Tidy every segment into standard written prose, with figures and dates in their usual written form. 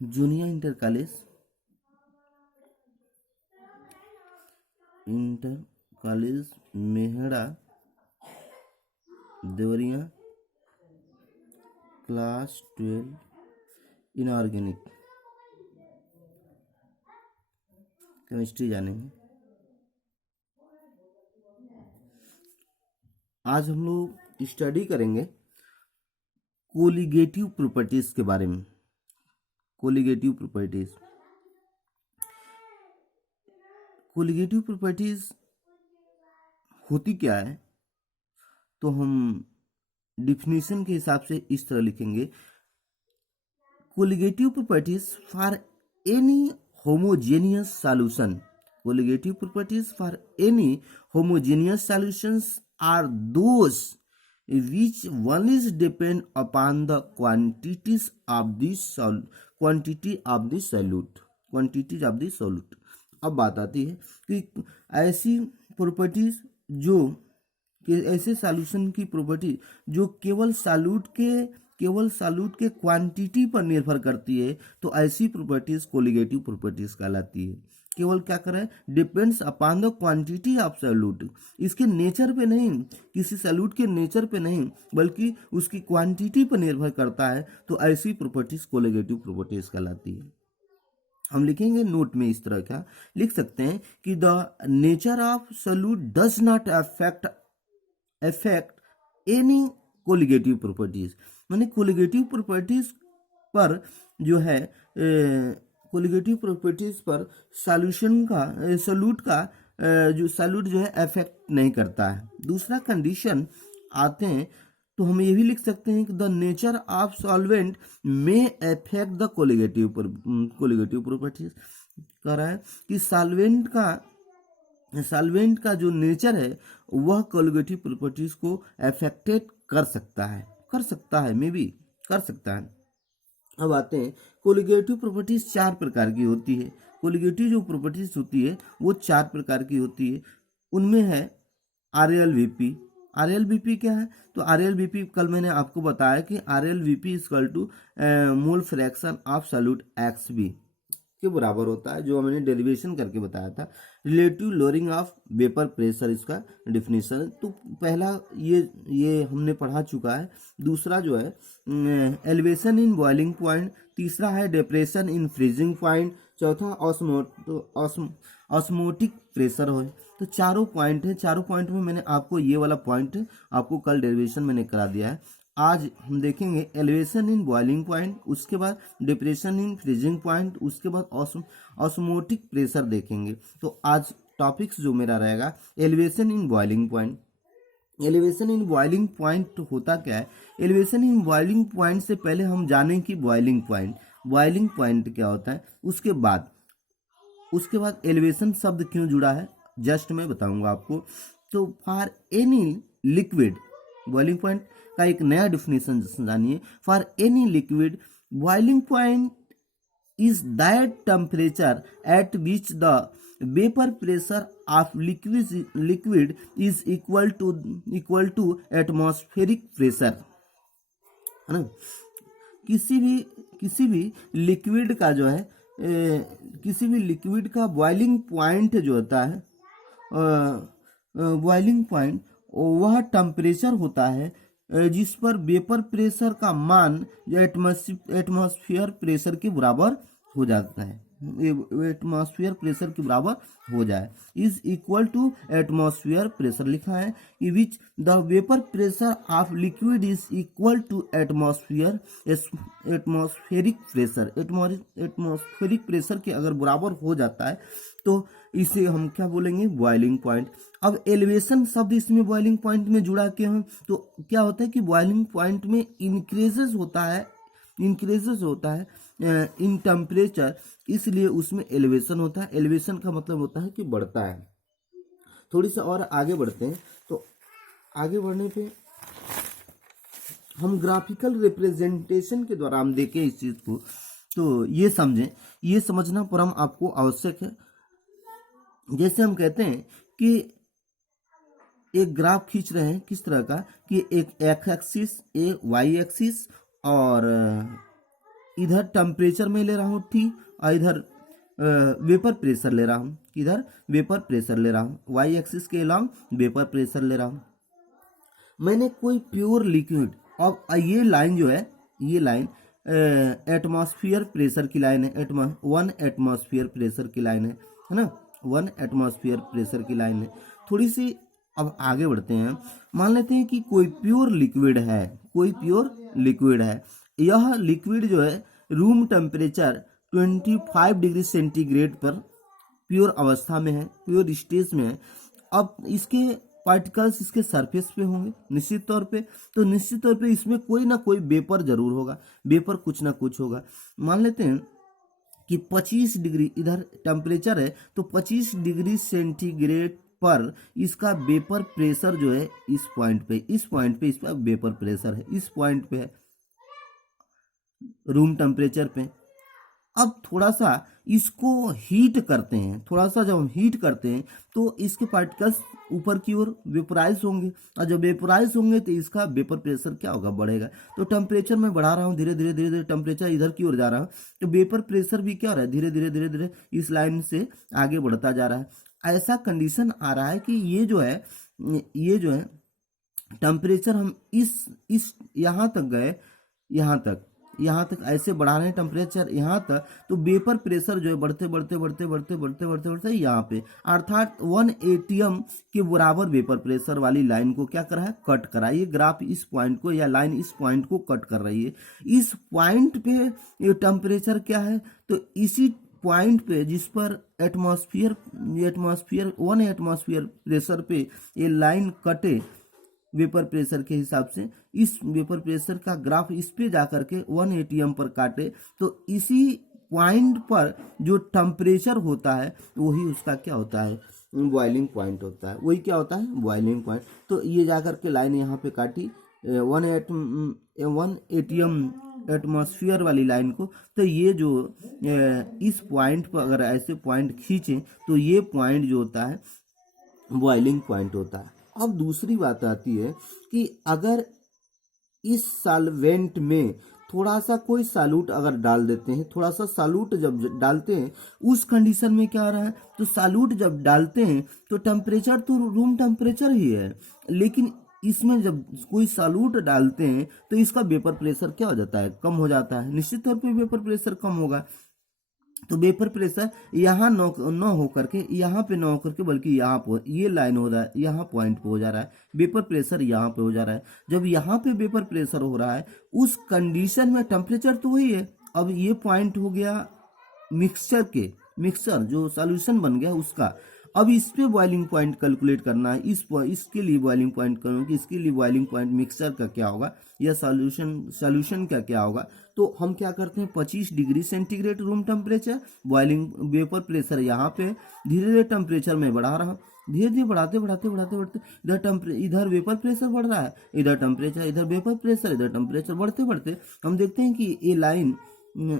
Junia inter college Mehda Deoria class 12 inorganic chemistry जानेंगे। आज हम लोग स्टडी करेंगे कोलिगेटिव प्रॉपर्टीज के बारे में। कोलिगेटिव प्रॉपर्टीज होती क्या है, तो हम डिफिनीशन के हिसाब से इस तरह लिखेंगे। Colligative properties for any homogeneous solution. Colligative properties for any homogeneous solutions are those which one is depend upon the quantities of the solute। अब बात आती है कि ऐसी प्रॉपर्टीज जो ऐसे सॉल्यूशन की प्रॉपर्टी जो केवल सॉल्यूट के क्वांटिटी पर निर्भर करती है, तो ऐसी प्रॉपर्टीज कोलिगेटिव प्रॉपर्टीज कहलाती है। केवल क्या कर रहा है, depends upon the quantity of solute, इसके नेचर पे नहीं, किसी सॉल्यूट के नेचर पे नहीं, बल्कि उसकी क्वांटिटी पर निर्भर करता है, तो ऐसी प्रॉपर्टीज कोलिगेटिव प्रॉपर्टीज कहलाती है। हम लिखेंगे नोट में इस तरह का लिख सकते हैं कि the nature of solute does not affect any colligative properties. माने कोलिगेटिव प्रॉपर्टीज पर जो है कोलिगेटिव प्रॉपर्टीज पर सॉल्यूट का जो है अफेक्ट नहीं करता है। दूसरा कंडीशन आते हैं तो हम ये भी लिख सकते हैं कि द नेचर ऑफ सॉल्वेंट में अफेक्ट द कोलिगेटिव प्रॉपर्टीज। कह रहा है कि सॉल्वेंट का जो नेचर है वह कोलिगेटिव प्रॉपर्टीज को अफेक्टेड कर सकता है मे बी कर सकता है। अब आते हैं कोलिगेटिव प्रॉपर्टीज 4 प्रकार की होती है। कोलिगेटिव जो प्रॉपर्टीज होती है वो 4 प्रकार की होती है। उनमें है RLVP। RLVP क्या है, तो RLVP कल मैंने आपको बताया कि RLVP equal to mole fraction of solute XB के बराबर होता है, जो मैंने डेरिवेशन करके बताया था। Relative lowering of vapour pressure इसका डिफिनीशन। तो पहला ये हमने पढ़ा चुका है। दूसरा जो है एलिवेशन इन बॉइलिंग पॉइंट। तीसरा है डिप्रेशन इन फ्रीजिंग पॉइंट। चौथा ऑस्मोटिक प्रेशर हो। तो चारों पॉइंट है। चारों पॉइंट में मैंने आपको ये वाला पॉइंट आपको कल डेरिवेशन मैंने करा दिया है। आज हम देखेंगे एलिवेशन इन बॉइलिंग पॉइंट, उसके बाद डिप्रेशन इन फ्रीजिंग पॉइंट, उसके बाद ऑस्मोटिक प्रेशर देखेंगे। तो आज टॉपिक्स जो मेरा रहेगा elevation in boiling point. Elevation in boiling point होता क्या है, एलिवेशन इन बॉइलिंग पॉइंट से पहले हम जानें कि बॉइलिंग पॉइंट क्या होता है। उसके बाद एलिवेशन शब्द क्यों जुड़ा है जस्ट मैं बताऊंगा आपको। तो for any liquid, boiling point का एक नया डिफिनेशन जानिए। For any liquid boiling point is that temperature at which the vapour pressure of liquid is equal to atmospheric pressure, है ना। किसी भी लिक्विड का जो है किसी भी लिक्विड का बॉइलिंग पॉइंट जो होता है, बॉइलिंग पॉइंट वह टेम्परेचर होता है जिस पर वेपर प्रेशर का मान एटमॉस्फेयर प्रेशर के बराबर हो जाता है, एटमॉस्फेयर प्रेशर के बराबर हो जाए। Is equal to atmosphere pressure लिखा है कि which the vapour pressure of liquid is equal to atmospheric pressure के अगर बराबर हो जाता है तो इसे हम क्या बोलेंगे, बॉइलिंग पॉइंट। अब एलिवेशन शब्द इसमें बॉइलिंग पॉइंट में जुड़ा के हम तो क्या होता है कि बॉइलिंग पॉइंट में इंक्रीजेस होता है इन टेम्परेचर, इसलिए उसमें एलिवेशन होता है। एलिवेशन का मतलब होता है कि बढ़ता है। थोड़ी सा और आगे बढ़ते हैं। तो आगे बढ़ने पे हम ग्राफिकल रिप्रेजेंटेशन के द्वारा हम देखें इस चीज को, तो ये समझें, ये समझना परम आपको आवश्यक है। जैसे हम कहते हैं कि एक ग्राफ खींच रहे हैं, किस तरह का कि एक एक्स एक्सिस, एक वाई एक्सिस और इधर टेम्परेचर में ले रहा हूँ T, और इधर वेपर प्रेशर ले रहा हूँ, इधर वेपर प्रेशर ले रहा हूँ, वाई एक्सिस के अलॉन्ग वेपर प्रेशर ले रहा हूँ। मैंने कोई प्योर लिक्विड, अब ये लाइन जो है, ये लाइन एटमॉस्फेयर प्रेशर की लाइन है, 1 एटमॉस्फेयर प्रेशर की लाइन है ना, 1 एटमॉस्फेयर प्रेशर की लाइन है। थोड़ी सी अब आगे बढ़ते हैं, मान लेते हैं कि कोई प्योर लिक्विड है, कोई प्योर लिक्विड है, यह लिक्विड जो है रूम टेम्परेचर 25 डिग्री सेंटीग्रेड पर प्योर अवस्था में है, प्योर स्टेज में है। अब इसके पार्टिकल्स इसके सरफेस पे होंगे निश्चित तौर पे, तो निश्चित तौर पे इसमें कोई ना कोई वेपर जरूर होगा, वेपर कुछ ना कुछ होगा। मान लेते हैं कि 25 डिग्री इधर टेम्परेचर है, तो 25 डिग्री सेंटीग्रेड पर इसका वेपर प्रेशर जो है इस पॉइंट पे इसका वेपर प्रेशर है, इस पॉइंट पे है रूम टेम्परेचर पे। अब थोड़ा सा इसको हीट करते हैं, थोड़ा सा जब हम हीट करते हैं तो इसके पार्टिकल्स ऊपर की ओर वेपराइज होंगे, और जब वेपराइज होंगे तो इसका वेपर प्रेशर क्या होगा, बढ़ेगा। तो टेम्परेचर मैं बढ़ा रहा हूँ, धीरे धीरे धीरे धीरे टेम्परेचर इधर की ओर जा रहा है, तो वेपर प्रेशर भी क्या हो रहा है, धीरे धीरे धीरे धीरे इस लाइन से आगे बढ़ता जा रहा है। ऐसा कंडीशन आ रहा है कि ये जो है टेम्परेचर हम इस यहाँ तक गए, यहाँ तक ऐसे बढ़ा रहे हैं टेम्परेचर यहाँ तक, तो वेपर प्रेशर जो है बढ़ते बढ़ते बढ़ते बढ़ते बढ़ते बढ़ते बढ़ते यहाँ पे, अर्थात 1 atm के बराबर वेपर प्रेशर वाली लाइन को क्या करा है, कट करा। ये ग्राफ इस पॉइंट को या लाइन इस पॉइंट को कट कर रही है। इस पॉइंट पे ये टेम्परेचर क्या है, तो इसी पॉइंट पे जिस पर एटमॉस्फेयर 1 एटमॉस्फेयर प्रेशर पे ये लाइन कटे वेपर प्रेशर के हिसाब से, इस वेपर प्रेशर का ग्राफ इस पे जाकर के 1 atm पर काटे, तो इसी पॉइंट पर जो टेम्परेचर होता है वही उसका क्या होता है, बॉइलिंग पॉइंट होता है, वही क्या होता है, बॉइलिंग पॉइंट। तो ये जाकर के लाइन यहाँ पे काटी 1 atm एटमॉस्फेयर वाली लाइन को, तो ये जो इस पॉइंट पर अगर ऐसे पॉइंट खींचें तो ये पॉइंट जो होता है बॉइलिंग पॉइंट होता है। अब दूसरी बात आती है कि अगर इस सॉल्वेंट में थोड़ा सा कोई सॉल्यूट अगर डाल देते हैं, थोड़ा सा सॉल्यूट जब डालते हैं उस कंडीशन में क्या आ रहा है, तो सॉल्यूट जब डालते हैं तो टेम्परेचर तो रूम टेम्परेचर ही है, लेकिन इसमें जब कोई सॉल्यूट डालते हैं तो इसका वेपर प्रेशर क्या हो जाता है, कम हो जाता है। निश्चित तौर पे वेपर प्रेशर कम होगा, तो वेपर प्रेशर यहाँ न होकर के यहाँ पे न होकर के बल्कि यहाँ पर ये लाइन हो रहा है, यहाँ पॉइंट पे हो जा रहा है, वेपर प्रेशर यहाँ पे हो जा रहा है। जब यहाँ पे वेपर प्रेशर हो रहा है उस कंडीशन में टेम्परेचर तो वही है। अब ये पॉइंट हो गया मिक्सचर जो सॉल्यूशन बन गया उसका। अब इस पे बॉइलिंग पॉइंट कैलकुलेट करना है, इसके लिए बॉइलिंग पॉइंट करूँ कि इसके लिए बॉइलिंग पॉइंट मिक्सचर का क्या होगा या सॉल्यूशन का क्या होगा। तो हम क्या करते हैं, 25 degree centigrade room temperature, boiling vapour pressure यहाँ पे, धीरे धीरे टेम्परेचर में बढ़ा रहा हूँ, धीरे धीरे बढ़ाते बढ़ाते बढ़ाते बढ़ते इधर वेपर प्रेशर बढ़ रहा है, इधर टेम्परेचर, इधर वेपर प्रेशर, इधर टेम्परेचर बढ़ते बढ़ते हम देखते हैं कि ये लाइन,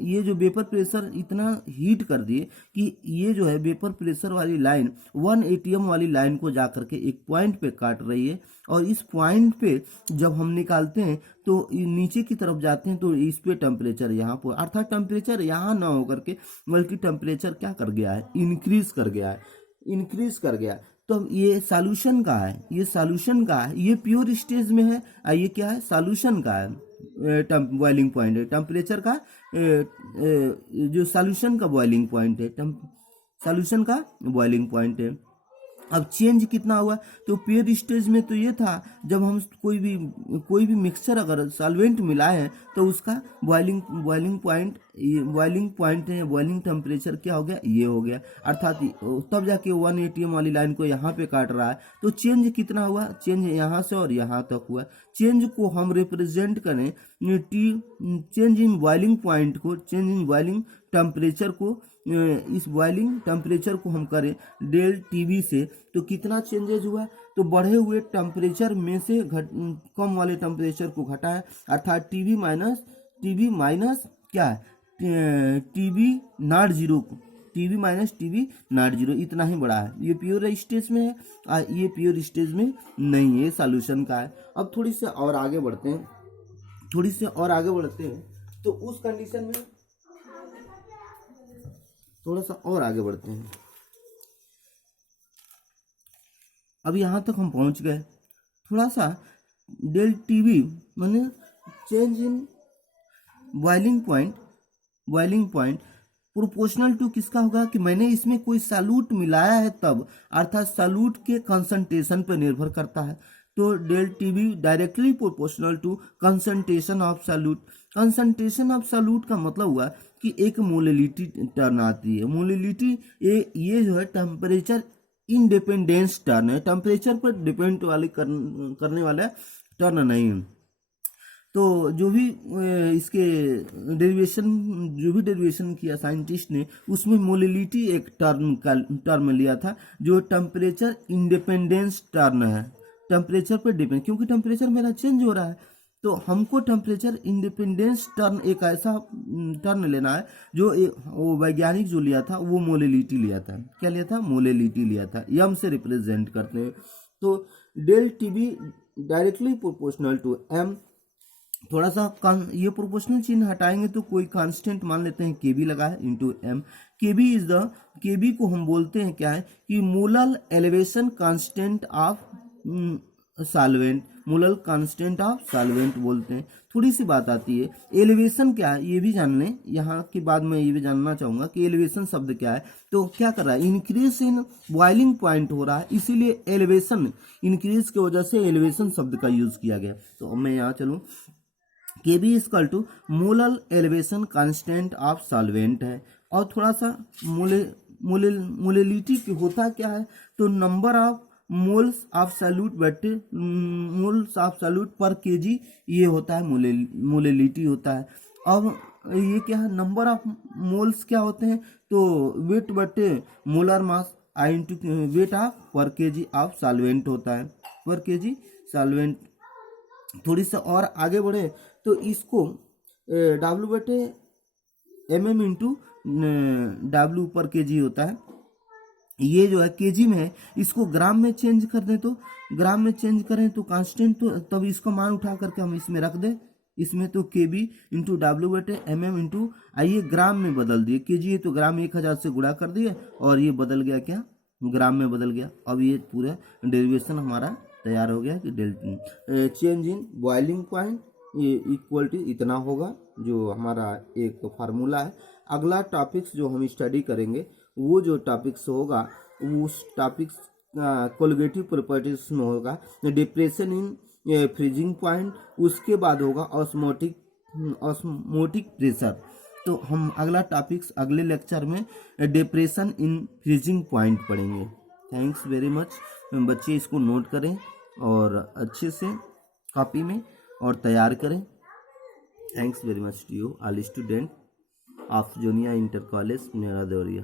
ये जो वेपर प्रेशर इतना हीट कर दिए कि ये जो है वेपर प्रेशर वाली लाइन 1 atm वाली लाइन को जाकर के एक पॉइंट पे काट रही है, और इस पॉइंट पे जब हम निकालते हैं तो नीचे की तरफ जाते हैं तो इस पे टेम्परेचर यहाँ पर, अर्थात टेम्परेचर यहाँ ना होकर के बल्कि टेम्परेचर क्या कर गया है, इंक्रीज कर गया। तो ये सॉल्यूशन का है, ये प्योर स्टेज में है, ये क्या है, सॉल्यूशन का है, बॉइलिंग पॉइंट है टेम्परेचर का, जो सॉल्यूशन का बॉइलिंग पॉइंट है, सॉल्यूशन का बॉइलिंग पॉइंट है। अब चेंज कितना हुआ, तो प्योर स्टेज में तो ये था जब हम कोई भी मिक्सचर अगर सॉल्वेंट मिलाए हैं तो उसका बॉइलिंग पॉइंट है, बॉइलिंग टेम्परेचर क्या हो गया, ये हो गया, अर्थात तब जाके 1 atm वाली लाइन को यहाँ पे काट रहा है। तो चेंज कितना हुआ, चेंज यहाँ से और यहाँ तक हुआ। चेंज को हम रिप्रेजेंट करें चेंज इन बॉइलिंग पॉइंट को, चेंज इन बॉइलिंग टेम्परेचर को, इस बॉइलिंग टेम्परेचर को हम करें डेल टीवी से, तो कितना चेंजेज हुआ, तो बढ़े हुए टेम्परेचर में से कम वाले टेम्परेचर को घटाया, अर्थात टीवी माइनस क्या है, टीवी नॉट जीरो, इतना ही बड़ा है। ये प्योर स्टेज में है, ये प्योर स्टेज में नहीं है, सॉल्यूशन का है। अब थोड़ी से और आगे बढ़ते हैं, तो उस कंडीशन में थोड़ा सा और आगे बढ़ते हैं। अब यहाँ तक हम पहुँच गए। थोड़ा सा डेल टीवी माने change in boiling point proportional to किसका होगा कि मैंने इसमें कोई सॉल्यूट मिलाया है तब, अर्थात सॉल्यूट के कंसंट्रेशन पर निर्भर करता है। तो del TV directly proportional to concentration of solute. Concentration of solute का मतलब हुआ कि एक मोलिलिटी टर्न आती है। मोलिलिटी ये जो है टेम्परेचर इंडिपेंडेंस टर्न है, टेम्परेचर पर डिपेंड करने वाला टर्न नहीं है। तो जो भी इसके डेरिवेशन किया साइंटिस्ट ने, उसमें मोलिलिटी एक टर्म लिया था जो टेम्परेचर इंडिपेंडेंस टर्न है, टेम्परेचर पर डिपेंड, क्योंकि टेम्परेचर मेरा चेंज हो रहा है तो हमको टेम्परेचर इंडिपेंडेंस टर्न एक ऐसा टर्न लेना है जो वो वैज्ञानिक जो लिया था वो मोलिलिटी लिया था। क्या लिया था? मोलिलिटी लिया था, यम से रिप्रेजेंट करते हैं। तो del TV directly proportional to M. थोड़ा सा ये प्रोपोर्शनल चिन्ह हटाएंगे तो कोई कांस्टेंट मान लेते हैं केबी लगा है इंटू एम। केबी को हम बोलते हैं क्या है कि molal elevation constant of solvent, molal constant of solvent बोलते हैं। थोड़ी सी बात आती है, एलिवेशन क्या है ये भी जान लें। यहाँ के बाद मैं ये भी जानना चाहूंगा कि एलिवेशन शब्द क्या है। तो क्या कर रहा है? इंक्रीज इन बॉइलिंग पॉइंट हो रहा है, इसीलिए एलिवेशन, इंक्रीज की वजह से एलिवेशन शब्द का यूज किया गया। तो अब मैं यहाँ चलूँ, Kb equal to molal elevation constant of solvent है। और थोड़ा सा मोलिलिटी की होता क्या है, तो number of moles of solute बटे मोल्स ऑफ सॉल्यूट पर केजी, ये होता है मोलिलिटी होता है। अब ये क्या है? नंबर ऑफ मोल्स क्या होते हैं? तो वेट बटे molar mass I into weight of पर केजी ऑफ सॉल्वेंट होता है, पर केजी सॉल्वेंट। थोड़ी सा और आगे बढ़े तो इसको W बटे mm इंटू W पर केजी होता है। ये जो है केजी में है, इसको ग्राम में चेंज कर दें, तो ग्राम में चेंज करें तो कांस्टेंट, तो तब इसका मान उठा करके हम इसमें रख दें, इसमें तो केबी इंटू W बटे mm इंटू, आइए ग्राम में बदल दिए, केजी है तो ग्राम 1000 से गुणा कर दिए और ये बदल गया क्या? ग्राम में बदल गया। अब ये पूरा डेरिवेशन हमारा तैयार हो गया कि चेंज इन बॉइलिंग पॉइंट ये इक्वल टू इतना होगा, जो हमारा एक फार्मूला है। अगला टॉपिक्स जो हम स्टडी करेंगे वो जो टॉपिक्स होगा उस टॉपिक्स कोलिगेटिव प्रॉपर्टीज में होगा डिप्रेशन इन फ्रीजिंग पॉइंट, उसके बाद होगा ऑस्मोटिक प्रेशर। तो हम अगला टॉपिक्स अगले लेक्चर में डिप्रेशन इन फ्रीजिंग पॉइंट पढ़ेंगे। Thanks very much. बच्चे इसको नोट करें और अच्छे से कॉपी में और तैयार करें। Thanks very much to you all student of Juniya inter college Nera Deoria.